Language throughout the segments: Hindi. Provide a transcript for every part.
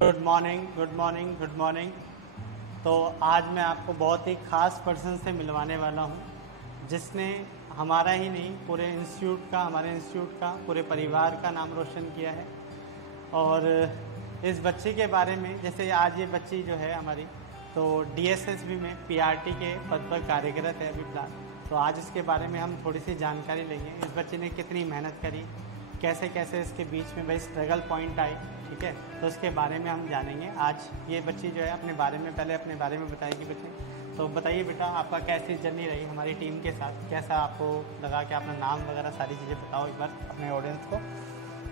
Good morning, good morning, good morning. तो आज मैं आपको बहुत ही ख़ास पर्सन से मिलवाने वाला हूँ जिसने हमारा ही नहीं पूरे इंस्टीट्यूट का, हमारे इंस्टीट्यूट का, पूरे परिवार का नाम रोशन किया है। और इस बच्ची के बारे में, जैसे आज ये बच्ची जो है हमारी, तो डीएसएसबी में पीआरटी के पद पर कार्यरत है अभी फिलहाल। तो आज इसके बारे में हम थोड़ी सी जानकारी लेंगे। इस बच्चे ने कितनी मेहनत करी, कैसे कैसे इसके बीच में भाई स्ट्रगल पॉइंट आए, ठीक है, तो उसके बारे में हम जानेंगे। आज ये बच्ची जो है अपने बारे में, पहले अपने बारे में बताएगी बच्ची। तो बताइए बेटा, आपका कैसी जर्नी रही हमारी टीम के साथ, कैसा आपको लगा, कि अपना नाम वगैरह सारी चीज़ें बताओ एक बार अपने ऑडियंस को।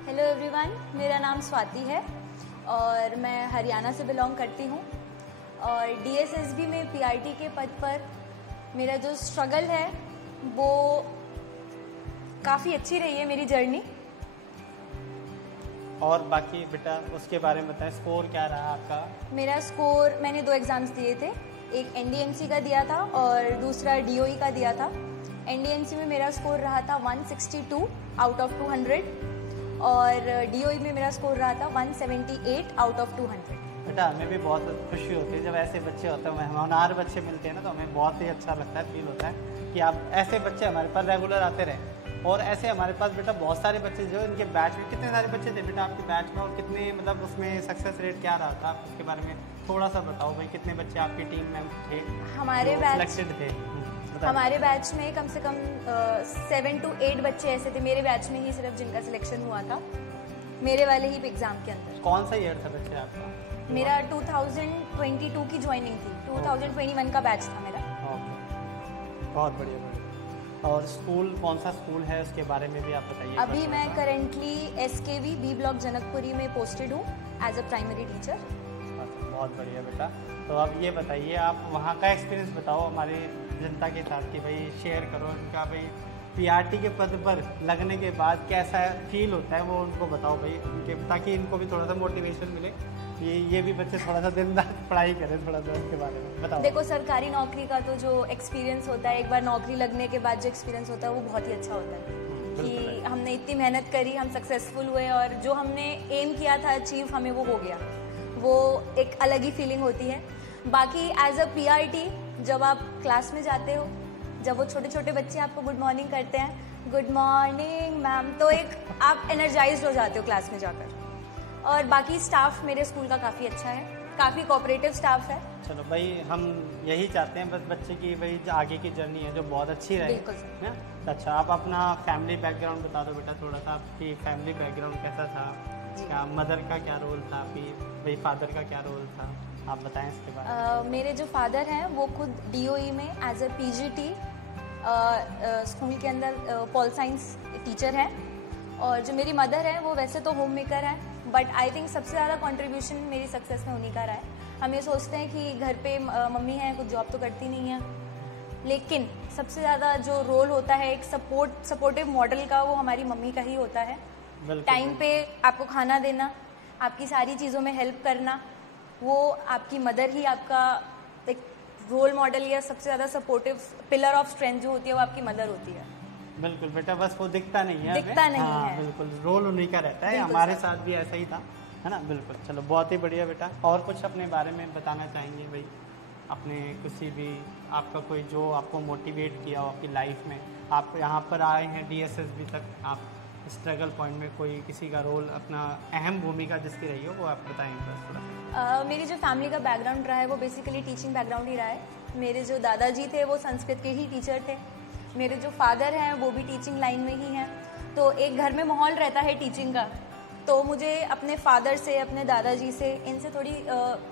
हेलो एवरीवन, मेरा नाम स्वाति है और मैं हरियाणा से बिलोंग करती हूँ। और डीएसएसबी में पीआरटी के पद पर मेरा जो स्ट्रगल है वो काफ़ी अच्छी रही है मेरी जर्नी। और बाकी बेटा उसके बारे में बताएं, स्कोर क्या रहा आपका? मेरा स्कोर, मैंने 2 एग्ज़ाम्स दिए थे, एक एनडीएमसी का दिया था और दूसरा डीओई का दिया था। एनडीएमसी में मेरा स्कोर रहा था 162 आउट ऑफ 200 और डीओई में मेरा स्कोर रहा था 178 आउट ऑफ 200। बेटा हमें भी बहुत खुशी होती है जब ऐसे बच्चे होते हैं, होनहार बच्चे मिलते हैं ना, तो हमें बहुत ही अच्छा लगता है, फील होता है कि आप ऐसे बच्चे हमारे पास रेगुलर आते रहें। और ऐसे हमारे पास बेटा बहुत सारे बच्चे जो इनके बैच में, कितने सारे बच्चे थे बेटा आपके बैच में, और कितने मतलब उसमें सक्सेस रेट क्या रहा था, उसके बारे में थोड़ा सा बताओ भाई। कितने बच्चे आपकी टीम में थे हमारे बैच सिलेक्टेड थे? हमारे बैच में कम से कम 7 to 8 बच्चे ऐसे थे मेरे बैच में ही सिर्फ जिनका सिलेक्शन हुआ था, मेरे वाले ही एग्ज़ाम के अंदर। कौन सा ईयर था बच्चे आपका? मेरा 2022 की ज्वाइनिंग थी, 2021 का बैच था मेरा। बहुत बढ़िया, बढ़िया। और स्कूल कौन सा स्कूल है उसके बारे में भी आप बताइए। अभी मैं currently SKV B block Janakpuri में पोस्टेड हूँ एज अ प्राइमरी टीचर। बहुत बढ़िया बेटा। तो अब ये बताइए, आप वहाँ का एक्सपीरियंस बताओ हमारे जनता के साथ कि भाई शेयर करो इनका, भाई पीआरटी के पद पर लगने के बाद कैसा फील होता है वो उनको बताओ भाई, उनके, ताकि इनको भी थोड़ा सा मोटिवेशन मिले, ये भी बच्चे थोड़ा सा दिन रात पढ़ाई करें, थोड़ा सा उसके बारे में बताओ। देखो, सरकारी नौकरी का तो जो एक्सपीरियंस होता है, एक बार नौकरी लगने के बाद जो एक्सपीरियंस होता है वो बहुत ही अच्छा होता है कि हमने इतनी मेहनत करी, हम सक्सेसफुल हुए और जो हमने एम किया था अचीव, हमें वो हो गया, वो एक अलग ही फीलिंग होती है। बाकी एज अ पीआरटी जब आप क्लास में जाते हो, जब वो छोटे छोटे बच्चे आपको गुड मॉर्निंग करते हैं, गुड मॉर्निंग मैम, तो एक आप एनर्जाइज्ड हो जाते हो क्लास में जाकर। और बाकी स्टाफ मेरे स्कूल का काफ़ी अच्छा है, काफ़ी कोऑपरेटिव स्टाफ है। चलो भाई, हम यही चाहते हैं बस बच्चे की भाई आगे की जर्नी है जो बहुत अच्छी रहे। बिल्कुल है। अच्छा, आप अपना फैमिली बैकग्राउंड बता दो बेटा थोड़ा सा, आपकी फैमिली बैकग्राउंड कैसा था, क्या मदर का क्या रोल था, भाई फादर का क्या रोल था, आप बताएं इसके बारे में। मेरे जो फादर हैं वो खुद डीओई में एज ए पीजीटी स्कूल के अंदर पॉल साइंस टीचर हैं, और जो मेरी मदर है वो वैसे तो होम मेकर है, बट आई थिंक सबसे ज़्यादा कंट्रीब्यूशन मेरी सक्सेस में उन्हीं का रहा है। हम ये सोचते हैं कि घर पे मम्मी हैं, कुछ जॉब तो करती नहीं है, लेकिन सबसे ज़्यादा जो रोल होता है एक सपोर्टिव मॉडल का, वो हमारी मम्मी का ही होता है। टाइम पे आपको खाना देना, आपकी सारी चीज़ों में हेल्प करना, वो आपकी मदर ही आपका एक रोल मॉडल या सबसे ज़्यादा सपोर्टिव पिलर ऑफ स्ट्रेंथ जो होती है वो आपकी मदर होती है। बिल्कुल बेटा, बस वो दिखता नहीं है, है। बिल्कुल रोल उन्हीं का रहता है, हमारे साथ भी ऐसा ही था, है ना। बिल्कुल, चलो बहुत ही बढ़िया बेटा। और कुछ अपने बारे में बताना चाहेंगे भाई, अपने किसी भी, आपका कोई जो आपको मोटिवेट किया हो आपकी लाइफ में, आप यहाँ पर आए हैं डीएसएसबी तक, आप स्ट्रगल पॉइंट में कोई किसी का रोल, अपना अहम भूमिका जिसकी रही हो वो आप बताएंगे बस थोड़ा। मेरी जो फैमिली का बैकग्राउंड रहा है वो बेसिकली टीचिंग बैकग्राउंड ही रहा है। मेरे जो दादाजी थे वो संस्कृत के ही टीचर थे, मेरे जो फादर हैं वो भी टीचिंग लाइन में ही हैं, तो एक घर में माहौल रहता है टीचिंग का। तो मुझे अपने फादर से, अपने दादाजी से, इनसे थोड़ी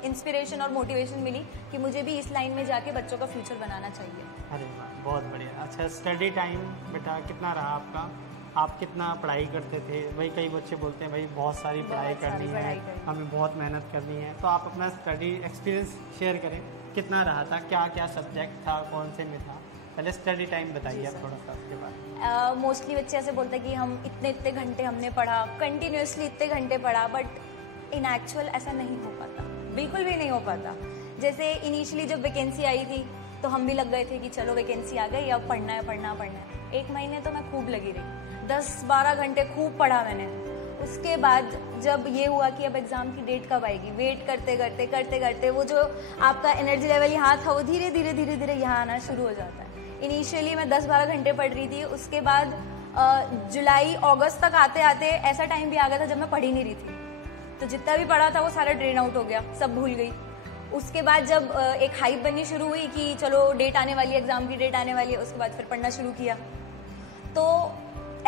इंस्पिरेशन और मोटिवेशन मिली कि मुझे भी इस लाइन में जाके बच्चों का फ्यूचर बनाना चाहिए। अरे वाह, बहुत बढ़िया। अच्छा, स्टडी टाइम बेटा कितना रहा आपका, आप कितना पढ़ाई करते थे? भाई कई बच्चे बोलते हैं भाई बहुत सारी पढ़ाई करनी है, हमें बहुत मेहनत करनी है, तो आप अपना स्टडी एक्सपीरियंस शेयर करें, कितना रहा था, क्या क्या सब्जेक्ट था, कौन से में था? पहले स्टडी टाइम बताइए आप थोड़ा सा उसके बाद। मोस्टली बच्चे ऐसे बोलते हैं कि हम इतने घंटे हमने पढ़ा, कंटिन्यूसली इतने घंटे पढ़ा, बट इन एक्चुअल ऐसा नहीं हो पाता, बिल्कुल भी नहीं हो पाता। जैसे इनिशियली जब वैकेंसी आई थी तो हम भी लग गए थे कि चलो वैकेंसी आ गई, अब पढ़ना है पढ़ना पढ़ना है। 1 महीने तो मैं खूब लगी रही, 10-12 घंटे खूब पढ़ा मैंने, उसके बाद जब ये हुआ कि अब एग्ज़ाम की डेट कब आएगी, वेट करते करते वो जो आपका एनर्जी लेवल यहाँ था वो धीरे धीरे यहाँ आना शुरू हो जाता है। इनिशियली मैं 10-12 घंटे पढ़ रही थी, उसके बाद जुलाई अगस्त तक आते आते ऐसा टाइम भी आ गया था जब मैं पढ़ ही नहीं रही थी, तो जितना भी पढ़ा था वो सारा ड्रेन आउट हो गया, सब भूल गई। उसके बाद जब एक हाइप बननी शुरू हुई कि चलो डेट आने वाली है, एग्ज़ाम की डेट आने वाली है, उसके बाद फिर पढ़ना शुरू किया। तो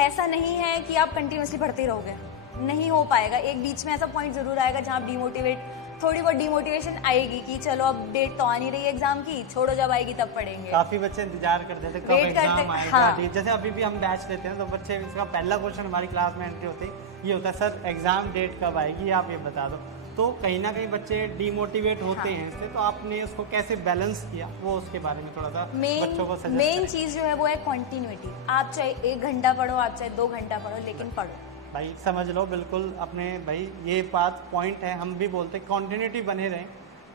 ऐसा नहीं है कि आप कंटिन्यूसली पढ़ते ही रहोगे, नहीं हो पाएगा। एक बीच में ऐसा पॉइंट ज़रूर आएगा जहाँ आप थोड़ी बहुत डिमोटिवेशन आएगी कि चलो अब डेट तो आ नहीं रही है एग्जाम की, छोड़ो जब आएगी तब पढ़ेंगे। काफी बच्चे इंतजार करते थे कब एग्जाम आएगा। हाँ। जैसे अभी भी हम बैच लेते हैं तो बच्चे, इसका पहला क्वेश्चन हमारी क्लास में एंट्री होती है ये होता है, सर एग्जाम डेट कब आएगी आप ये बता दो। तो कहीं ना कहीं बच्चे डीमोटिवेट होते हैं इससे, तो आपने उसको कैसे बैलेंस किया, वो उसके बारे में थोड़ा सा बच्चों को सजेस्ट मेन चीज जो है वो है कंटिन्यूटी। आप चाहे 1 घंटा पढ़ो, आप चाहे 2 घंटा पढ़ो, लेकिन पढ़ो भाई, समझ लो बिल्कुल अपने भाई, ये बात पॉइंट है। हम भी बोलते कंटिन्यूटी बने रहे,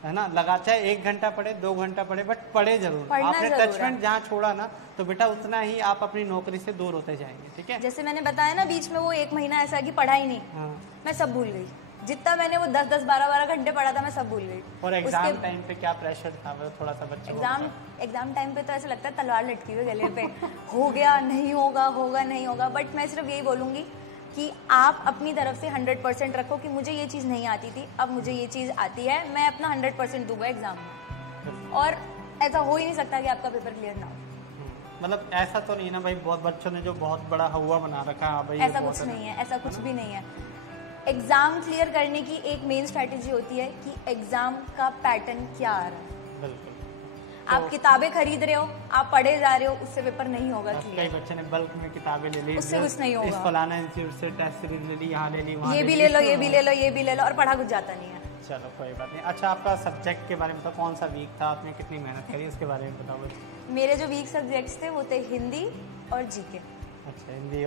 है ना, लगा चाहे 1 घंटा पढ़े 2 घंटा पढ़े, बट पढ़े जरूर। आपने टचमेंट जहाँ छोड़ा ना, तो बेटा उतना ही आप अपनी नौकरी से दूर होते जाएंगे, ठीक है। जैसे मैंने बताया ना बीच में वो 1 महीना ऐसा कि पढ़ा ही नहीं। हाँ। मैं सब भूल गई, जितना मैंने वो 10-10 12-12 घंटे पढ़ा था मैं सब भूल गई। और एग्जाम टाइम पे क्या प्रेशर था वो थोड़ा सा बच्चों को? एग्जाम टाइम पे तो ऐसा लगता है तलवार लटकी हुई गले पे हो गया नहीं होगा, होगा नहीं होगा। बट मैं सिर्फ यही बोलूँगी कि आप अपनी तरफ से 100% रखो कि मुझे ये चीज़ नहीं आती थी, अब मुझे ये चीज़ आती है, मैं अपना 100% दूंगा एग्जाम में। और ऐसा हो ही नहीं सकता कि आपका पेपर क्लियर ना हो। मतलब ऐसा तो नहीं ना भाई, बहुत बच्चों ने जो बहुत बड़ा हुआ बना रखा है भाई, ऐसा कुछ नहीं है, ऐसा कुछ भी नहीं है। एग्जाम क्लियर करने की एक मेन स्ट्रैटेजी होती है कि एग्जाम का पैटर्न क्या आ रहा है। बिल्कुल। आप किताबें खरीद रहे हो, आप पढ़े जा रहे हो, उससे पेपर नहीं होगा। कई बच्चे ने बल्क में किताबें ले ली, उससे कुछ नहीं होगा। इस फलाना इंस्टीट्यूट से टेस्ट सीरीज ले ली, यहाँ ले ली, वहाँ ये भी ले लो, ये भी ले लो, ये भी ले लो, और पढ़ा कुछ जाता नहीं है। चलो कोई बात नहीं। अच्छा, आपका सब्जेक्ट के बारे में बताओ, कौन सा वीक था, आपने कितनी मेहनत करी उसके बारे में बताओ। मेरे जो वीक सब्जेक्ट्स थे वो थे हिंदी और जीके। अच्छा, हिंदी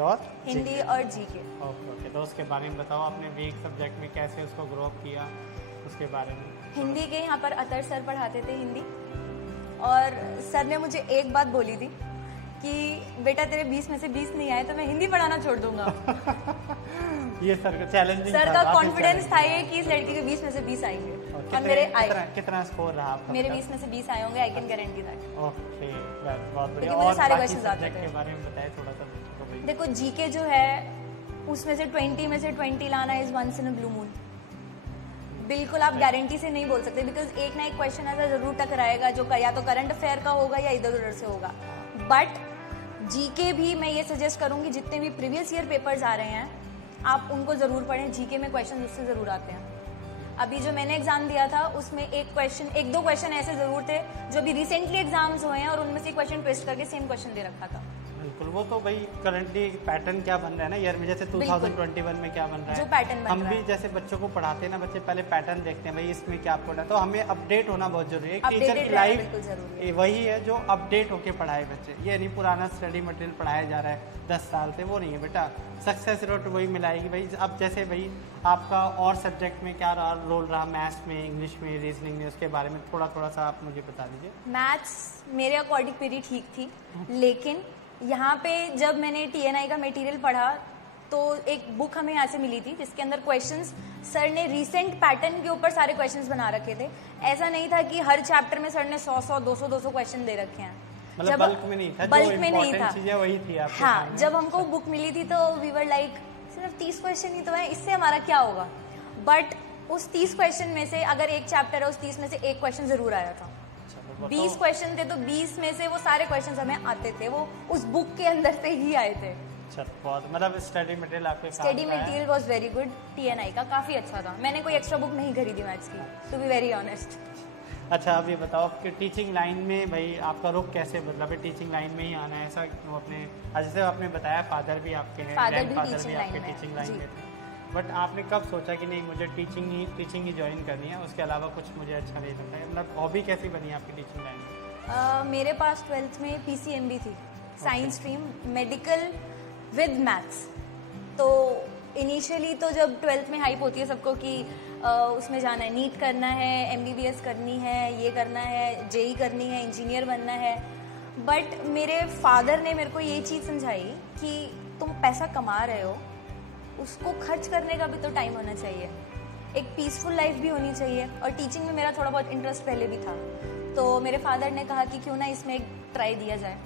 और जीके। ओके, तो उसके बारे में बताओ, आपने वीक सब्जेक्ट में कैसे उसको ग्रो किया, उसके बारे में। हिंदी के यहाँ पर अतर सर पढ़ाते थे हिंदी, और सर ने मुझे एक बात बोली थी कि बेटा तेरे 20 में से 20 नहीं आए तो मैं हिंदी पढ़ाना छोड़ दूंगा। ये सर का चैलेंजिंग सर का कॉन्फिडेंस था ये कि इस लड़की के 20 में से 20 आएंगे, और मेरे आए। कितना स्कोर रहा आपका? मेरे 20 में से 20 आए होंगे, I can guarantee that. Okay, बहुत बढ़िया। और सारे क्वेश्चंस आते थे। के बारे में बताइए थोड़ा सा। देखो जीके जो है उसमें से 20 में से 20 लाना is once in a blue moon. बिल्कुल आप गारंटी से नहीं बोल सकते, बिकॉज एक ना एक क्वेश्चन ऐसा जरूर टकराएगा जो या तो करंट अफेयर का होगा या इधर उधर से होगा। बट जीके भी मैं ये सजेस्ट करूंगी, जितने भी प्रीवियस ईयर पेपर्स आ रहे हैं आप उनको ज़रूर पढ़ें। जीके में क्वेश्चन उससे ज़रूर आते हैं। अभी जो मैंने एग्जाम दिया था उसमें एक दो क्वेश्चन ऐसे ज़रूर थे जो अभी रिसेंटली एग्जाम्स हुए हैं और उनमें से क्वेश्चन ट्विस्ट करके सेम क्वेश्चन दे रखा था। बिल्कुल, वो तो भाई करंटली पैटर्न क्या बन रहा है ना ईयर में, जैसे 2021 में क्या बन रहा है, जो पैटर्न बन हम रहा भी जैसे बच्चों को पढ़ाते हैं ना, बच्चे पहले पैटर्न देखते हैं भाई इसमें क्या पढ़ा है, तो हमें अपडेट होना बहुत जरूरी है। टीचर की लाइफ वही है जो अपडेट होके पढ़ाए बच्चे, ये नहीं पुराना स्टडी मटेरियल पढ़ाया जा रहा है 10 साल से, वो नहीं है बेटा। सक्सेस रेट वही मिलाएगी भाई। अब जैसे भाई आपका और सब्जेक्ट में क्या रोल रहा, मैथ्स में, इंग्लिश में, रीजनिंग में, उसके बारे में थोड़ा सा आप मुझे बता दीजिए। मैथ्स मेरे अकॉर्डिंग मेरी ठीक थी, लेकिन यहाँ पे जब मैंने TNI का मटेरियल पढ़ा तो एक बुक हमें यहाँ से मिली थी जिसके अंदर क्वेश्चंस सर ने रीसेंट पैटर्न के ऊपर सारे क्वेश्चंस बना रखे थे। ऐसा नहीं था कि हर चैप्टर में सर ने 100 200 क्वेश्चन दे रखे हैं। मतलब बल्क में नहीं था, बल्क में नहीं था, चीजें वही थी आपके। हाँ, जब हमको बुक मिली थी तो वी वर लाइक सिर्फ 30 क्वेश्चन ही तो है, इससे हमारा क्या होगा। बट उस 30 क्वेश्चन में से अगर एक चैप्टर है उस 30 में से एक क्वेश्चन जरूर आया था। 20 क्वेश्चन थे तो 20 में से वो सारे क्वेश्चंस हमें आते थे, वो उस बुक के अंदर से ही आए थे। बहुत मतलब स्टडी मटेरियल आपके study material was very good. TNI का काफी अच्छा था। मैंने कोई एक्स्ट्रा बुक नहीं खरीदी मैथ्स की, टू बी वेरी ऑनेस्ट। अच्छा, अब ये बताओ कि टीचिंग लाइन में भाई आपका रुख कैसे बदला? भाई टीचिंग लाइन में ही आना है ऐसा अपने, जैसे आपने बताया फादर भी आपके हैं, फादर भी आपके टीचिंग लाइन में थे, बट आपने कब सोचा कि नहीं मुझे टीचिंग ही ज्वाइन करनी है, उसके अलावा कुछ मुझे अच्छा नहीं लगता है? मतलब हॉबी कैसी बनी आपकी टीचिंग लाइन में? मेरे पास 12th में PCMB थी, science stream, medical with maths. तो इनिशियली तो जब 12th में हाइप होती है सबको कि उसमें जाना है, नीट करना है, MBBS करनी है, ये करना है, JEE करनी है, इंजीनियर बनना है। बट मेरे फादर ने मेरे को ये चीज़ समझाई कि तुम पैसा कमा रहे हो उसको खर्च करने का भी तो टाइम होना चाहिए, एक पीसफुल लाइफ भी होनी चाहिए। और टीचिंग में मेरा थोड़ा बहुत इंटरेस्ट पहले भी था, तो मेरे फादर ने कहा कि क्यों ना इसमें एक ट्राई दिया जाए।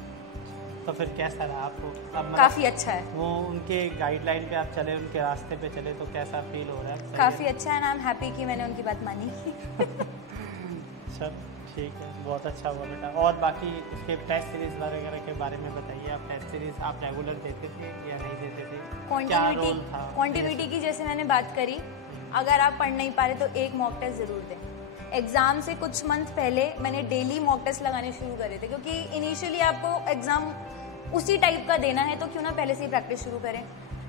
तो फिर कैसा रहा आपको? अब काफ़ी अच्छा है। वो उनके गाइडलाइन पे आप चले, उनके रास्ते पे चले, तो कैसा फील हो रहा है? काफ़ी अच्छा है ना, आई एम हैप्पी कि मैंने उनकी बात मानी। चल ठीक है, बहुत अच्छा हुआ बेटा। और बाकी उसके टेस्ट सीरीज वगैरह के बारे में बताइए। आप टेस्ट सीरीज आप रेगुलर देते थे या नहीं देते थे? क्या रोल था? क्वांटिटी की जैसे मैंने बात करी, अगर आप पढ़ नहीं पा रहे तो एक मॉक टेस्ट ज़रूर दें। एग्ज़ाम से कुछ मंथ पहले मैंने डेली मॉक टेस्ट लगाने शुरू करे थे, क्योंकि इनिशियली आपको एग्ज़ाम उसी टाइप का देना है, तो क्यों ना पहले से ही प्रैक्टिस शुरू करें,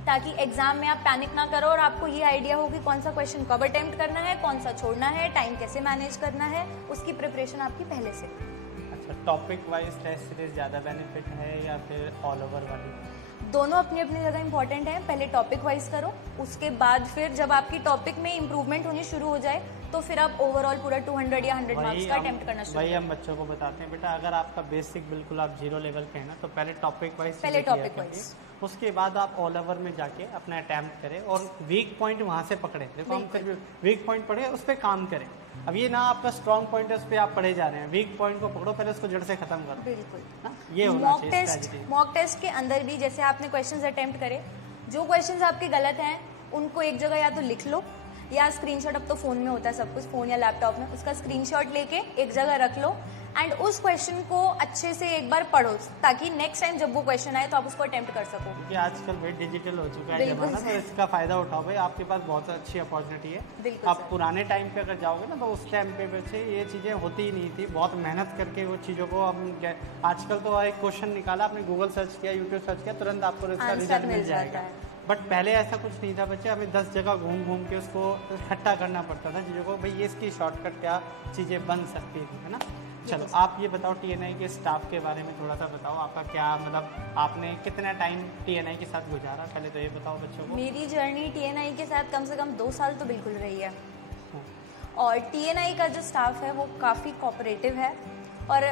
ताकि एग्जाम में आप पैनिक ना करो और आपको ये आइडिया हो कि कौन सा क्वेश्चन कब अटेम्प्ट करना है, कौन सा छोड़ना है, टाइम कैसे मैनेज करना है, उसकी प्रिपरेशन आपकी पहले से। अच्छा, टॉपिक वाइज टेस्ट सीरीज ज़्यादा बेनिफिट है या फिर ऑल ओवर वाली? दोनों अपनी अपनी जगह इंपॉर्टेंट है। पहले टॉपिक वाइज करो, उसके बाद फिर जब आपकी टॉपिक में इंप्रूवमेंट होनी शुरू हो जाए तो फिर आप ओवरऑल पूरा 200 या 100 मार्क्स का अटेम्प्ट करना शुरू। वही हम बच्चों को बताते हैं, बेटा अगर आपका बेसिक बिल्कुल आप 0 लेवल पे है ना, तो पहले टॉपिक वाइज, उसके बाद आप ऑल ओवर में जाके अपना अटैम्प्ट करें और वीक पॉइंट वहाँ से पकड़े। देखो हम फिर वीक पॉइंट पढ़े, उस पर काम करें। अब ये ना आपका स्ट्रॉन्ग पॉइंट है, उस पर आप पढ़े जा रहे हैं, वीक पॉइंट को पकड़ो, पहले उसको जड़ से खत्म करो। बिल्कुल ना, ये होना चाहिए। मॉक टेस्ट के अंदर भी जैसे आपने क्वेश्चंस अटेम्प्ट करे, जो क्वेश्चंस आपके गलत हैं उनको एक जगह या तो लिख लो या स्क्रीनशॉट, अब तो फ़ोन में होता है सब कुछ, फ़ोन या लैपटॉप में, उसका स्क्रीनशॉट लेके एक जगह रख लो एंड उस क्वेश्चन को अच्छे से एक बार पढ़ो, ताकि नेक्स्ट टाइम जब वो क्वेश्चन आए तो आप उसको अटेम्प्ट कर सको। क्योंकि आजकल भाई डिजिटल हो चुका है जमाना, तो इसका फ़ायदा उठाओ भाई, आपके पास बहुत अच्छी अपॉर्चुनिटी है। आप पुराने टाइम पे अगर जाओगे ना, तो उस टाइम पे वैसे ये चीज़ें होती ही नहीं थी, बहुत मेहनत करके वो चीज़ों को अब आजकल तो एक क्वेश्चन निकाला, आपने गूगल सर्च किया, यूट्यूब सर्च किया, तुरंत आपको इसका रिजल्ट मिल जाएगा। बट पहले ऐसा कुछ नहीं था बच्चे, हमें 10 जगह घूम घूम के उसको इकट्ठा करना पड़ता था चीज़ों को, भाई ये इसकी शॉर्टकट क्या चीज़ें बन सकती थी, है ना। चलो आप ये बताओ, TNI के स्टाफ के बारे में थोड़ा सा बताओ, आपका क्या मतलब, आपने कितना टाइम TNI के साथ गुजारा, पहले तो ये बताओ बच्चों को। मेरी जर्नी TNI के साथ कम से कम 2 साल तो बिल्कुल रही है, और TNI का जो स्टाफ है वो काफ़ी कोऑपरेटिव है, और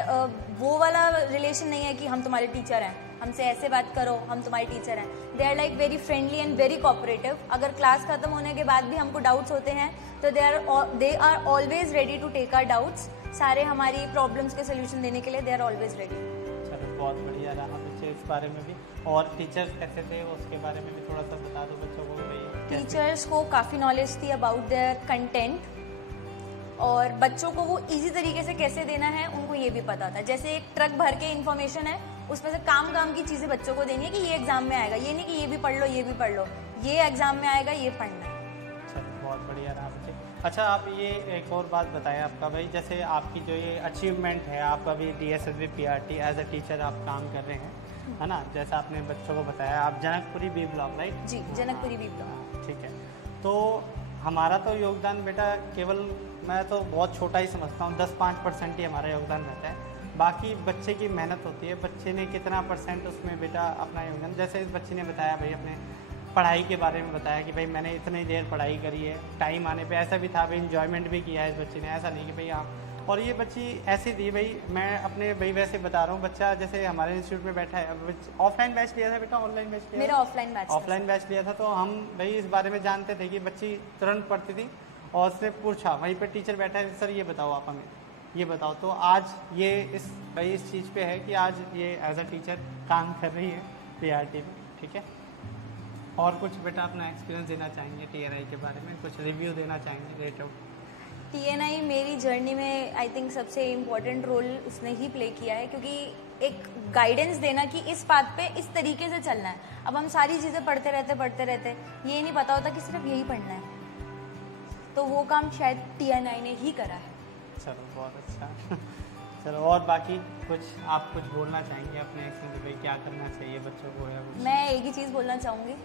वो वाला रिलेशन नहीं है कि हम तुम्हारे टीचर हैं, हमसे ऐसे बात करो, हम तुम्हारे टीचर हैं। They are like very friendly and very cooperative. अगर क्लास खत्म होने के बाद भी हमको डाउट्स होते हैं तो they are always ready to take our doubts. सारे हमारी प्रॉब्लम्स के सोल्यूशन देने के लिए दे आर ऑलवेज रेडी। चलो बहुत बढ़िया रहा बच्चे, इस बारे में भी। और टीचर्स कैसे थे उसके बारे में भी थोड़ा सा बता दो बच्चों को। टीचर्स को काफ़ी नॉलेज थी अबाउट देयर कंटेंट, और बच्चों को वो इजी तरीके से कैसे देना है उनको ये भी पता था। जैसे एक ट्रक भर के इन्फॉर्मेशन है, उसमें से काम की चीज़ें बच्चों को देनी है कि ये एग्जाम में आएगा, ये नहीं कि ये भी पढ़ लो ये भी पढ़ लो, ये एग्जाम में आएगा ये पढ़ना है। चलो बहुत बढ़िया रहा बच्चे। अच्छा आप ये एक और बात बताएं आपका भाई, जैसे आपकी जो ये अचीवमेंट है, आप अभी DSSB PRT as a teacher आप काम कर रहे हैं, है ना, जैसा आपने बच्चों को बताया, आप जनकपुरी B ब्लॉक, राइट? जी, जनकपुरी B ब्लॉक। ठीक है, तो हमारा तो योगदान बेटा केवल, मैं तो बहुत छोटा ही समझता हूँ, 10-5% ही हमारा योगदान रहता है। बाकी बच्चे की मेहनत होती है, बच्चे ने कितना % उसमें बेटा अपना योगदान, जैसे इस बच्चे ने बताया भाई अपने पढ़ाई के बारे में बताया कि भाई मैंने इतनी देर पढ़ाई करी है, टाइम आने पे ऐसा भी था भाई इन्जॉयमेंट भी किया है इस बच्चे ने, ऐसा नहीं कि भाई आप। और ये बच्ची ऐसी थी भाई, मैं अपने भाई वैसे बता रहा हूँ, बच्चा जैसे हमारे इंस्टीट्यूट में बैठा है, ऑफलाइन बैच लिया था बेटा, ऑनलाइन बैच लिया? मेरा ऑफलाइन बैच लिया था। तो हम भाई इस बारे में जानते थे कि बच्ची तुरंत पढ़ती थी, और उसने पूछा वहीं पर टीचर बैठा है, सर ये बताओ आप हमें, ये बताओ। तो आज ये इस चीज़ पे है कि आज ये एज अ टीचर काम कर रही है PRT में, ठीक है। और कुछ बेटा अपना एक्सपीरियंस देना चाहेंगे TNI के बारे में, कुछ रिव्यू देना चाहेंगे रेट आउट? TNI मेरी जर्नी में आई थिंक सबसे इम्पोर्टेंट रोल उसने ही प्ले किया है, क्योंकि एक गाइडेंस देना कि इस बात पे इस तरीके से चलना है। अब हम सारी चीज़ें पढ़ते रहते, ये नहीं पता होता कि सिर्फ यही पढ़ना है, तो वो काम शायद TNI ने ही करा है। चलो बहुत अच्छा। चलो और बाकी आप कुछ बोलना चाहेंगे अपने एक्सपीरियंस पे, क्या करना चाहिए बच्चों को या कुछ? मैं एक ही चीज़ बोलना चाहूँगी,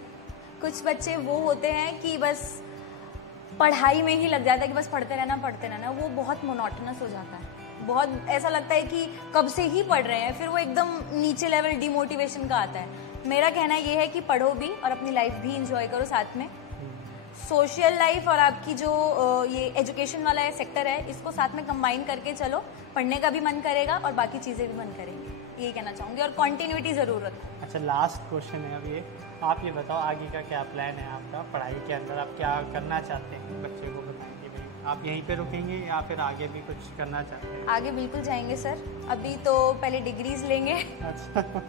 कुछ बच्चे वो होते हैं कि बस पढ़ाई में ही लग जाता है कि बस पढ़ते रहना, वो बहुत मोनोटोनस हो जाता है, बहुत ऐसा लगता है कि कब से ही पढ़ रहे हैं, फिर वो एकदम नीचे लेवल डिमोटिवेशन का आता है। मेरा कहना ये है कि पढ़ो भी और अपनी लाइफ भी इंजॉय करो साथ में। सोशल लाइफ और आपकी जो ये एजुकेशन वाला सेक्टर है, इसको साथ में कंबाइन करके चलो, पढ़ने का भी मन करेगा और बाकी चीज़ें भी मन करेंगी, यही कहना चाहूँगी। और कॉन्टिन्यूटी ज़रूर रखो। अच्छा, लास्ट क्वेश्चन है अब ये, आप ये बताओ आगे का क्या प्लान है आपका पढ़ाई के अंदर, आप क्या करना चाहते हैं, बच्चे को बताएंगे भाई आप यहीं पे रुकेंगे या फिर आगे भी कुछ करना चाहते हैं? आगे बिल्कुल जाएंगे सर, अभी तो पहले डिग्रीज लेंगे। अच्छा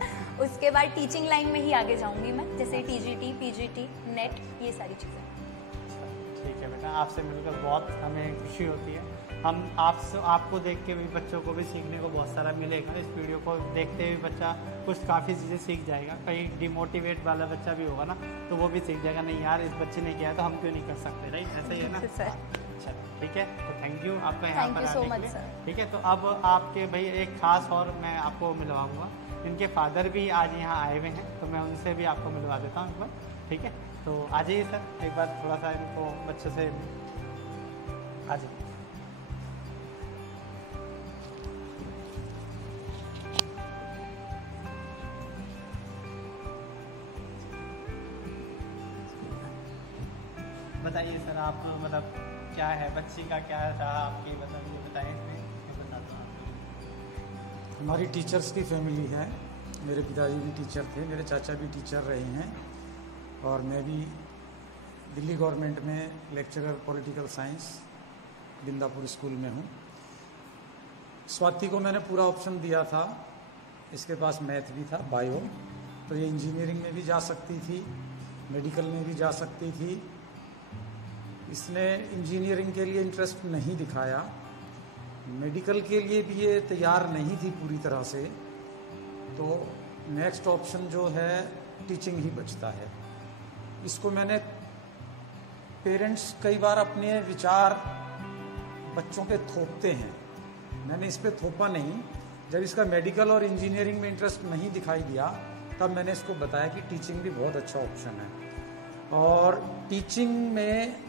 उसके बाद टीचिंग लाइन में ही आगे जाऊंगी मैं, जैसे टीजीटी, पीजीटी, नेट, ये सारी चीज़ें। ठीक है बेटा, आपसे मिलकर बहुत हमें खुशी होती है। हम आपको देख के भी बच्चों को भी सीखने को बहुत सारा मिलेगा। इस वीडियो को देखते हुए बच्चा कुछ काफ़ी चीज़ें सीख जाएगा। कहीं डिमोटिवेट वाला बच्चा भी होगा ना, तो वो भी सीख जाएगा, नहीं यार इस बच्चे ने किया तो हम क्यों नहीं कर सकते, राइट? ऐसा ही है ना सर? अच्छा ठीक है, तो थैंक यू आपका यहाँ पर so आने के much, लिए। sir. ठीक है, तो अब आपके भाई एक खास और मैं आपको मिलवाऊँगा, इनके फादर भी आज यहाँ आए हुए हैं, तो मैं उनसे भी आपको मिलवा देता हूँ एक बार। ठीक है, तो आ जाइए सर, एक बार थोड़ा सा इनको बच्चों से आ जाइए। बताइए सर, आप मतलब क्या है बच्ची का क्या रहा आपकी, मतलब ये बताएं इसमें, मैं बताता हूँ आपको। हमारी टीचर्स की फैमिली है, मेरे पिताजी भी टीचर थे, मेरे चाचा भी टीचर रहे हैं और मैं भी दिल्ली गवर्नमेंट में lecturer political science Bindapur school में हूँ। स्वाति को मैंने पूरा ऑप्शन दिया था, इसके पास मैथ भी था, बायो, तो ये इंजीनियरिंग में भी जा सकती थी, मेडिकल में भी जा सकती थी। इसने इंजीनियरिंग के लिए इंटरेस्ट नहीं दिखाया, मेडिकल के लिए भी ये तैयार नहीं थी पूरी तरह से, तो नेक्स्ट ऑप्शन जो है टीचिंग ही बचता है। इसको मैंने, पेरेंट्स कई बार अपने विचार बच्चों पे थोपते हैं, मैंने इस पे थोपा नहीं। जब इसका मेडिकल और इंजीनियरिंग में इंटरेस्ट नहीं दिखाई दिया, तब मैंने इसको बताया कि टीचिंग भी बहुत अच्छा ऑप्शन है। और टीचिंग में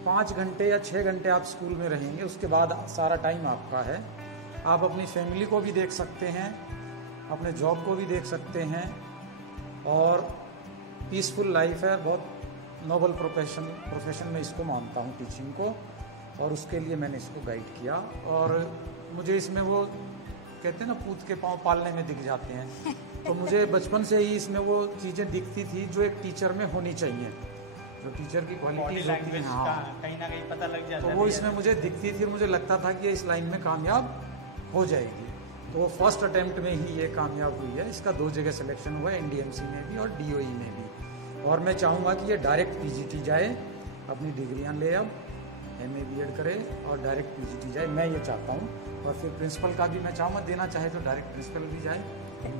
5 घंटे या 6 घंटे आप स्कूल में रहेंगे, उसके बाद सारा टाइम आपका है। आप अपनी फैमिली को भी देख सकते हैं, अपने जॉब को भी देख सकते हैं, और पीसफुल लाइफ है। बहुत नोबल प्रोफेशन में इसको मानता हूँ टीचिंग को, और उसके लिए मैंने इसको गाइड किया। और मुझे इसमें वो कहते हैं ना, पूत के पाँव पालने में दिख जाते हैं, तो मुझे बचपन से ही इसमें वो चीज़ें दिखती थी जो एक टीचर में होनी चाहिए, जो टीचर की क्वालिटीज होती है, हाँ, कहीं ना कहीं पता लग जाता तो है। वो इसमें मुझे दिखती थी और मुझे लगता था कि ये इस लाइन में कामयाब हो जाएगी। तो वो फर्स्ट अटेम्प्ट में ही ये कामयाब हुई है। इसका 2 जगह सिलेक्शन हुआ है, एनडीएमसी में भी और डीओई में भी। और मैं चाहूँगा कि ये डायरेक्ट पीजीटी जाए, अपनी डिग्रियाँ ले, अब एमए बीएड करे और डायरेक्ट पीजीटी जाए, मैं ये चाहता हूँ। और फिर प्रिंसिपल का भी मैं चाहूँगा, देना चाहे तो डायरेक्ट प्रिंसिपल भी जाए,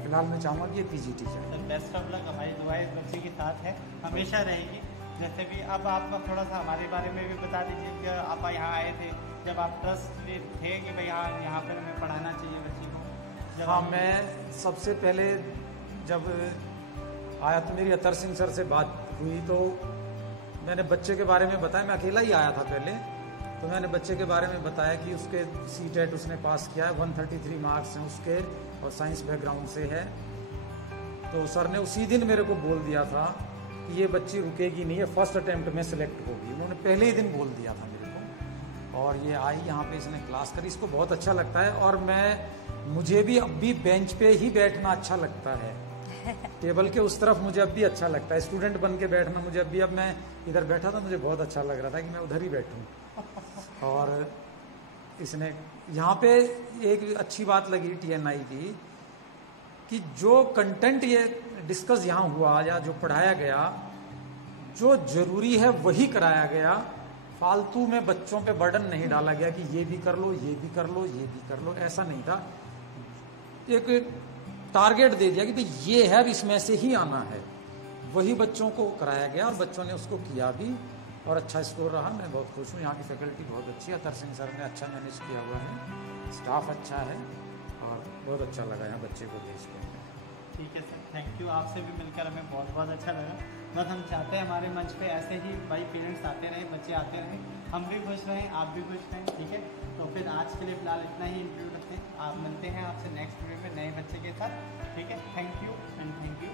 फिलहाल मैं चाहूँगा कि ये पीजीटी जाए। बेस्ट ऑफ लक, हमारी दुआएं इस बच्चे के साथ है, हमेशा रहेगी। जैसे भी अब आप थोड़ा सा हमारे बारे में भी बता दीजिए कि आप यहाँ आए थे, जब आप ट्रस्ट थे कि भाई यहाँ पर हमें पढ़ाना चाहिए बच्चे को। हाँ, मैं सबसे पहले जब आया तो मेरी अतर सिंह सर से बात हुई, तो मैंने बच्चे के बारे में बताया, मैं अकेला ही आया था पहले, तो मैंने बच्चे के बारे में बताया कि उसके सीटेट उसने पास किया है, 133 मार्क्स हैं उसके, और साइंस बैकग्राउंड से है। तो सर ने उसी दिन मेरे को बोल दिया था कि ये बच्ची रुकेगी नहीं, ये फर्स्ट अटेम्प्ट में सिलेक्ट होगी, उन्होंने पहले ही दिन बोल दिया था मेरे को। और ये आई यहाँ पे, इसने क्लास करी, इसको बहुत अच्छा लगता है। और मुझे भी अब भी बेंच पे ही बैठना अच्छा लगता है, टेबल के उस तरफ मुझे अब भी अच्छा लगता है, स्टूडेंट बन के बैठना मुझे अब भी, अब मैं इधर बैठा था मुझे बहुत अच्छा लग रहा था कि मैं उधर ही बैठूं। और इसने यहाँ पे एक अच्छी बात लगी टीएनआई की, कि जो कंटेंट ये डिस्कस यहाँ हुआ या जो पढ़ाया गया, जो जरूरी है वही कराया गया, फालतू में बच्चों पे बर्डन नहीं डाला गया कि ये भी कर लो, ये भी कर लो, ये भी कर लो, ऐसा नहीं था। एक टारगेट दे दिया कि भाई ये है, इसमें से ही आना है, वही बच्चों को कराया गया और बच्चों ने उसको किया भी और अच्छा स्कोर रहा। मैं बहुत खुश हूँ, यहाँ की फैकल्टी बहुत अच्छी है, अतर सिंह सर ने अच्छा मैनेज किया हुआ है, स्टाफ अच्छा है और बहुत अच्छा लगा यहाँ बच्चे को देख के। ठीक है सर, थैंक यू, आपसे भी मिलकर हमें बहुत बहुत अच्छा लगा। बस हम चाहते हैं हमारे मंच पे ऐसे ही भाई पेरेंट्स आते रहें, बच्चे आते रहें, हम भी खुश रहें, आप भी खुश रहें। ठीक है, तो फिर आज के लिए फिलहाल इतना ही इंटरव्यू रखते हैं, आप मिलते हैं आपसे नेक्स्ट वीडियो में नए बच्चे के साथ। ठीक है, thank you and thank you.